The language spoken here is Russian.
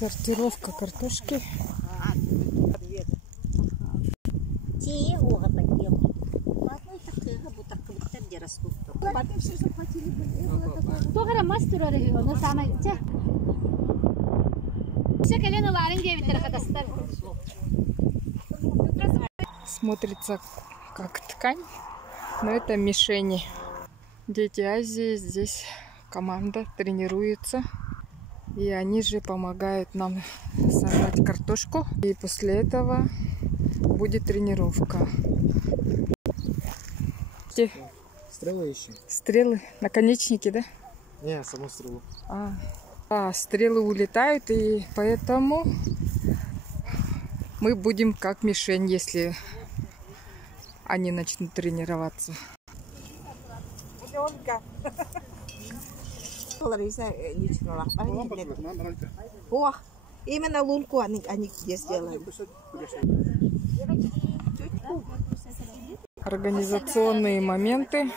Сортировка картошки. Смотрится как ткань, но это мишени. Дети Азии, здесь команда тренируется. И они же помогают нам сажать картошку. И после этого будет тренировка. Стрелы ищем. Стрелы, наконечники, да? Не, саму стрелу. Стрелы улетают, и поэтому мы будем как мишень, если они начнут тренироваться. Именно лунку они здесь делают. Организационные моменты.